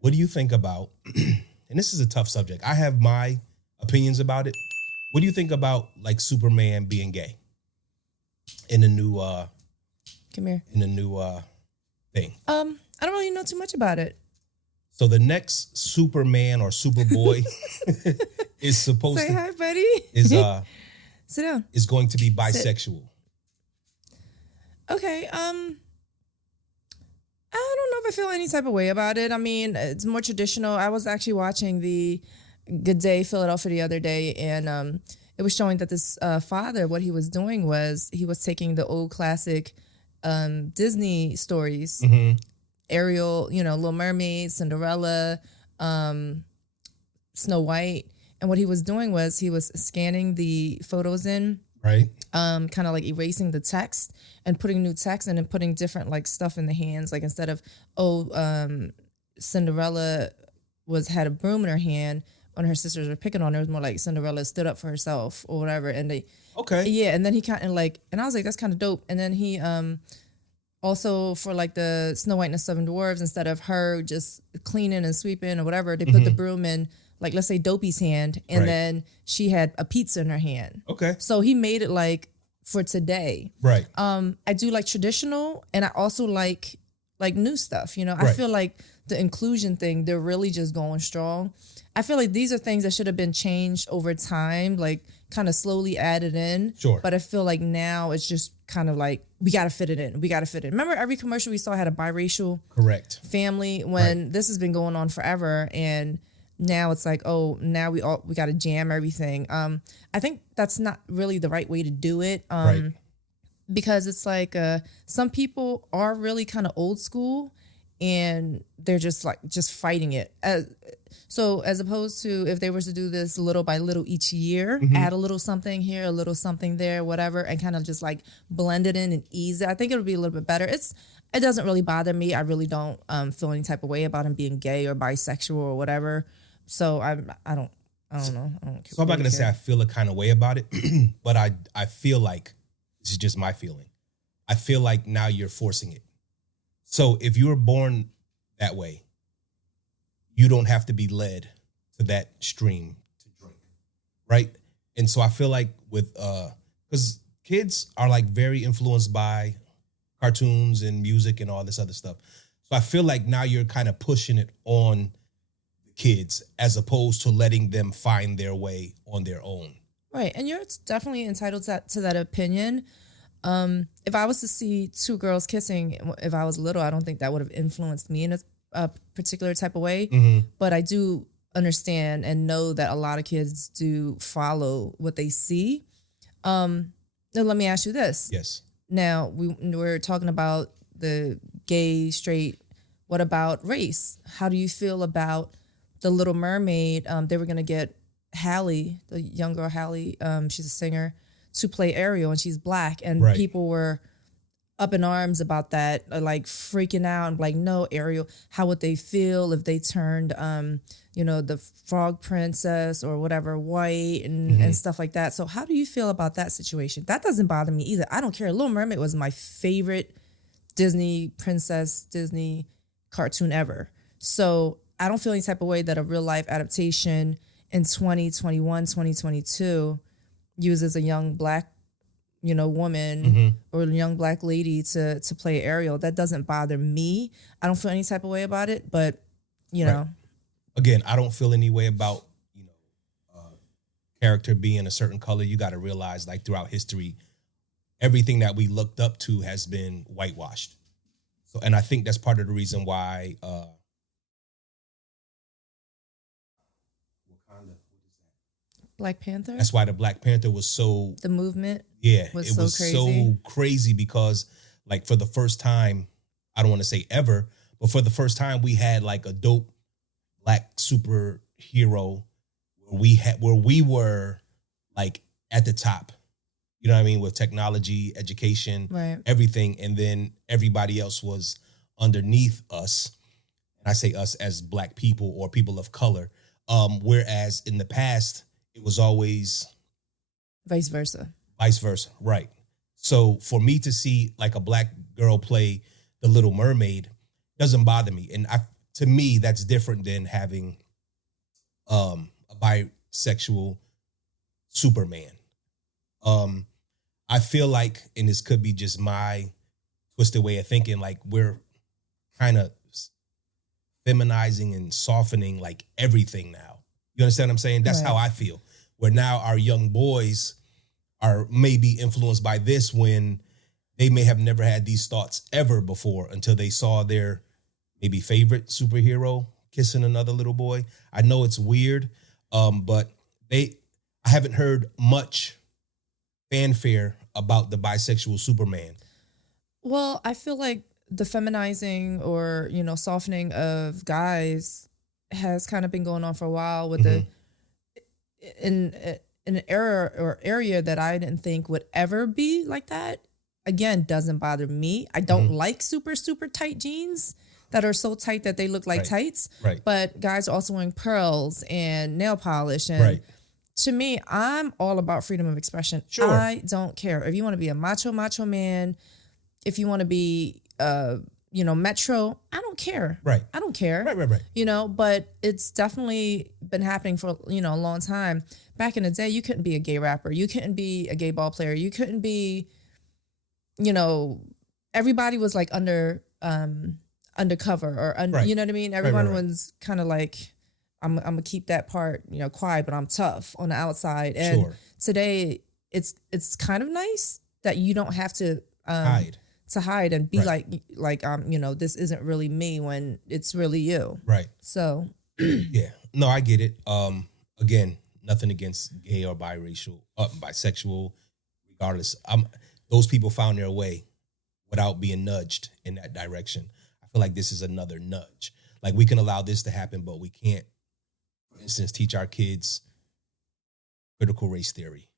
What do you think about, and this is a tough subject. I have my opinions about it. What do you think about like Superman being gay in the new Come here. in the new thing? I don't really know too much about it. So the next Superman or Superboy is supposed Say to hi, buddy. Sit down. is going to be bisexual. Okay. I don't know if I feel any type of way about it. I mean, it's more traditional. I was actually watching the Good Day Philadelphia the other day, and it was showing that this father, what he was doing was he was taking the old classic Disney stories, Ariel, Little Mermaid, Cinderella, Snow White, and what he was doing was he was scanning the photos in, Right. kind of like erasing the text and putting new text and then putting different like stuff in the hands. Like instead of Cinderella had a broom in her hand when her sisters were picking on her, it was more like Cinderella stood up for herself or whatever. And they and then he kind of like, and I was like, that's kind of dope. And then he also for like the Snow White and the Seven Dwarfs, instead of her just cleaning and sweeping or whatever, they put the broom in, like, let's say Dopey's hand, and then she had a pizza in her hand. Okay. So he made it like for today. Right. I do like traditional, and I also like new stuff. I feel like the inclusion thing, they're really just going strong. I feel like these are things that should have been changed over time, like kind of slowly added in. Sure. But I feel like now it's just kind of like, we got to fit it in. We got to fit it in. Remember every commercial we saw had a biracial family when this has been going on forever, and now it's like, oh, now we got to jam everything. I think that's not really the right way to do it. Because it's like some people are really kind of old school and they're just fighting it. So as opposed to if they were to do this little by little each year, add a little something here, a little something there, whatever, and kind of just like blend it in and ease it, I think it would be a little bit better. It doesn't really bother me. I really don't feel any type of way about him being gay or bisexual or whatever. So I don't know. I don't So I'm not gonna say I feel a kind of way about it, but I feel like this is just my feeling. I feel like now you're forcing it. So if you were born that way, you don't have to be led to that stream to drink, right? And so I feel like with because kids are like very influenced by cartoons and music and all this other stuff. So I feel like now you're kind of pushing it on kids as opposed to letting them find their way on their own. Right. And you're definitely entitled to that opinion. If I was to see two girls kissing, if I was little, I don't think that would have influenced me in a particular type of way. But I do understand and know that a lot of kids do follow what they see. Now, let me ask you this. Yes. Now, we're talking about the gay, straight. What about race? How do you feel about The Little Mermaid? They were going to get Hallie, the young girl Hallie, she's a singer, to play Ariel, and she's black. And people were up in arms about that, like freaking out and like, no, Ariel, how would they feel if they turned, the frog princess or whatever white and stuff like that. So how do you feel about that situation? That doesn't bother me either. I don't care. Little Mermaid was my favorite Disney princess, Disney cartoon ever. So I don't feel any type of way that a real life adaptation in 2021, 2022 uses a young black, woman or a young black lady to play Ariel. That doesn't bother me. I don't feel any type of way about it, but you know. Again, I don't feel any way about, character being a certain color. You got to realize, like, throughout history, everything that we looked up to has been whitewashed. So, and I think that's part of the reason why Black Panther? That's why the Black Panther was so... The movement was crazy. So crazy because, like, for the first time, I don't want to say ever, but for the first time, we had, like, a dope black superhero where we were, like, at the top. You know what I mean? With technology, education, everything. And then everybody else was underneath us. And I say us as black people or people of color. Whereas in the past... it was always vice versa, right? So for me to see like a black girl play The Little Mermaid doesn't bother me, and to me, that's different than having a bisexual Superman. I feel like, and this could be just my twisted way of thinking, like we're kind of feminizing and softening like everything now. You understand what I'm saying? That's how I feel. Where now our young boys are maybe influenced by this when they may have never had these thoughts ever before until they saw their maybe favorite superhero kissing another little boy. I know it's weird, but I haven't heard much fanfare about the bisexual Superman. Well, I feel like the feminizing or, you know, softening of guys has kind of been going on for a while with the in an era or area that I didn't think would ever be like that. Again, doesn't bother me. I don't like super tight jeans that are so tight that they look like tights. Right. But guys are also wearing pearls and nail polish. And to me, I'm all about freedom of expression. Sure. I don't care. If you want to be a macho man, if you want to be, you know, metro, I don't care. Right. I don't care. Right. You know, but it's definitely been happening for, you know, a long time. Back in the day, you couldn't be a gay rapper. You couldn't be a gay ball player. You couldn't be, you know, everybody was like undercover or, you know what I mean? Everyone was kind of like, I'm going to keep that part, you know, quiet, but I'm tough on the outside. And today it's kind of nice that you don't have to hide and be like, you know, this isn't really me when it's really you. Right. So. Yeah. No, I get it. Again, nothing against gay or bisexual, regardless. Those people found their way without being nudged in that direction. I feel like this is another nudge. Like we can allow this to happen, but we can't, for instance, teach our kids critical race theory.